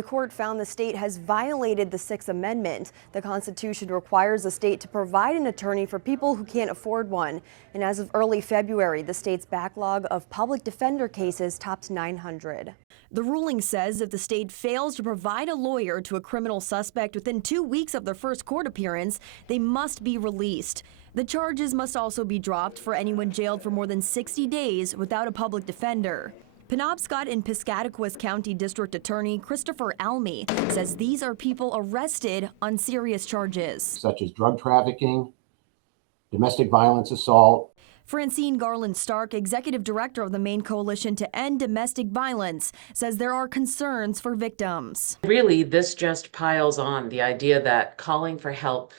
The court found the state has violated the Sixth Amendment. The Constitution requires the state to provide an attorney for people who can't afford one. And as of early February, the state's backlog of public defender cases topped 900. The ruling says if the state fails to provide a lawyer to a criminal suspect within 2 weeks of their first court appearance, they must be released. The charges must also be dropped for anyone jailed for more than 60 days without a public defender. Penobscot and Piscataquis County District Attorney Christopher Almy says these are people arrested on serious charges, such as drug trafficking, domestic violence assault. Francine Garland Stark, executive director of the Maine Coalition to End Domestic Violence, says there are concerns for victims. Really, this just piles on the idea that calling for help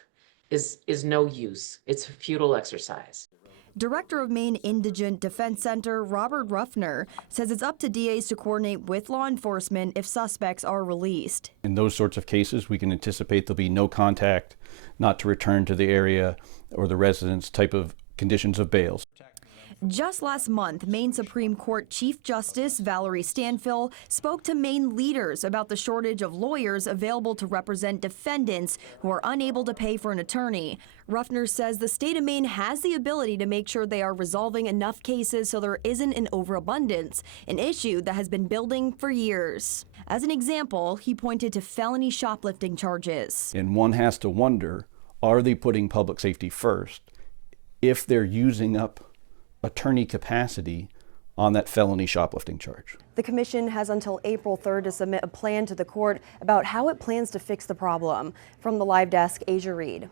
is no use. It's a futile exercise. Director of Maine Indigent Defense Center Robert Ruffner says it's up to DAs to coordinate with law enforcement if suspects are released. In those sorts of cases, we can anticipate there'll be no contact, not to return to the area or the residence type of conditions of bails. Just last month, Maine Supreme Court Chief Justice Valerie Stanfill spoke to Maine leaders about the shortage of lawyers available to represent defendants who are unable to pay for an attorney. Ruffner says the state of Maine has the ability to make sure they are resolving enough cases so there isn't an overabundance, an issue that has been building for years. As an example, he pointed to felony shoplifting charges. And one has to wonder, are they putting public safety first if they're using up attorney capacity on that felony shoplifting charge? The commission has until April 3rd to submit a plan to the court about how it plans to fix the problem. From the Live Desk, Asia Reed.